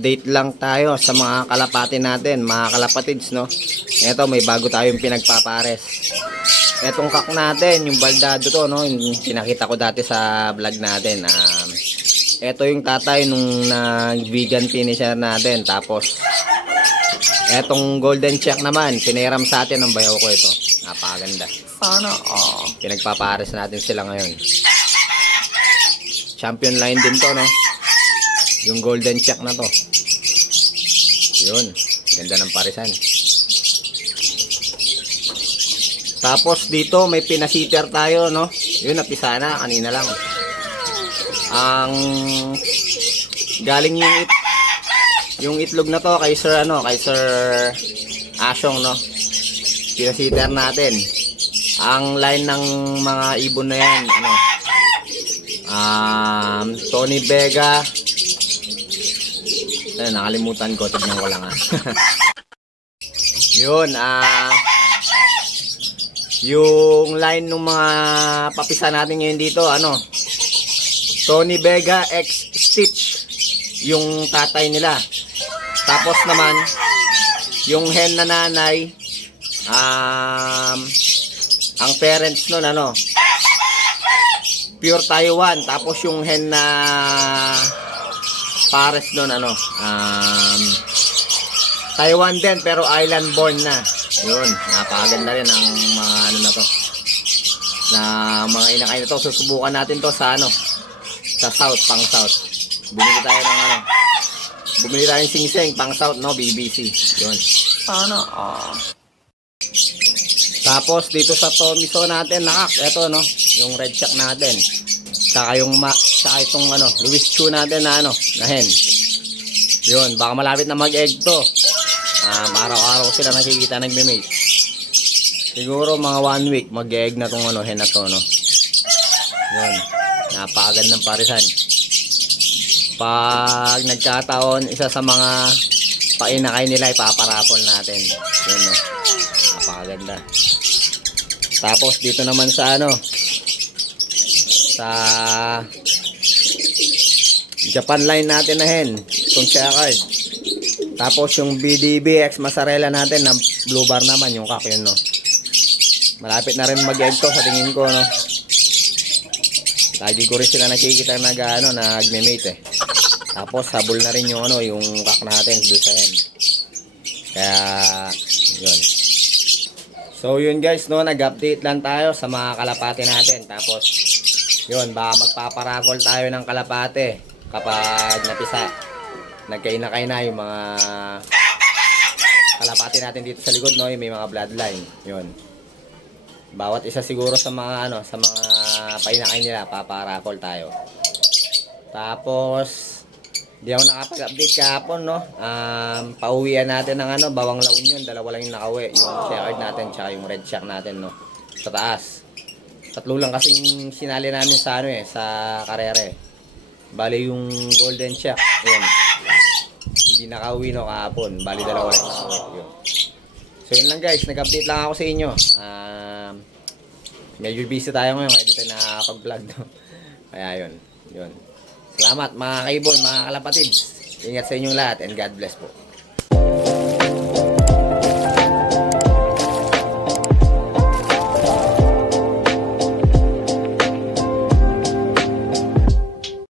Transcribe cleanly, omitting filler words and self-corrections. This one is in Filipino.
update lang tayo sa mga kalapati natin, mga kalapatids, no. Ito, may bago tayong pinagpapares. Etong kak natin, yung baldado to, no, yung pinakita ko dati sa vlog natin. Ito yung tatay nung nag-vegan finisher natin. Tapos etong golden check naman, piniram sa atin ng bayaw ko ito. Napakaganda. Sana, pinagpapares natin sila ngayon. Champion line din to, no. Yung golden check na to. Yun. Ganda ng parisan. Tapos dito may pinasiter tayo, no. Yun, napisa na. Kanina lang. Ang galing yung itlog na to kay Sir, kay Sir Asyong, no. Pinasiter natin. Ang line ng mga ibon na yan, Tony Vega. Nakalimutan ko, tignan ko lang yun, yung line ng mga papisa natin ngayon dito, Tony Vega X Stitch yung tatay nila. Tapos naman yung hen na nanay, ang parents nun, pure Taiwan. Tapos yung hen na pares nun, Taiwan din pero island born na. Yun, napakaganda rin ang mga na to, na mga inakay na to. Susubukan natin to sa sa south, pang south. Bumili tayo ng singsing pang south, no, BBC. Yun. Tapos dito sa tomiso natin, eto, no, yung red shark natin. Saka itong Louis Chu natin na hen. Yun, baka malapit na mag-egg to. Araw-araw sila nakikita nagme-mate. Siguro mga 1 week mag-egg na tong hen na to, no. Yun, napakagandang parisan. Pag nagkataon, isa sa mga painakay nila ipaparapol natin. Yun, no. Napakaganda. Tapos dito naman sa sa Japan line natin na hen, itong checkered. Tapos yung BDB X Mozzarella natin na blue bar naman, yung kak yun, no. Malapit na rin mag-egg to sa tingin ko, no. Lagi ko rin sila nakikita nagme-mate Tapos habol na rin yung yung kak natin doon sa hen. Kaya yun. So yun guys, no, nag-update lang tayo sa mga kalapate natin. Tapos yun, baka magpaparapol tayo ng kalapate kapag napisa. Nagkainakay na yung mga kalapate natin dito sa likod, no, yung may mga bloodline. Yun. Bawat isa siguro sa mga sa mga painakay nila, paparapol tayo. Tapos di ako nakapag-update kahapon, no. Pauwian natin ng Bawang La Union, dalawa lang yung nakauwi, yung checkered natin tsaka yung red shark natin, no, sa taas. Tatlo lang kasing sinali namin sa sa karere. Bali yung golden shark, yun, hindi nakauwi, no, kahapon. Bali dalawa lang nakauwi, yun. So yun lang guys, nag-update lang ako sa inyo. Medyo busy tayo ngayon kaya dito nakapag-vlog, no? Kaya yun. Salamat mga kaibon, mga kalapatids. Ingat sa inyong lahat and God bless po.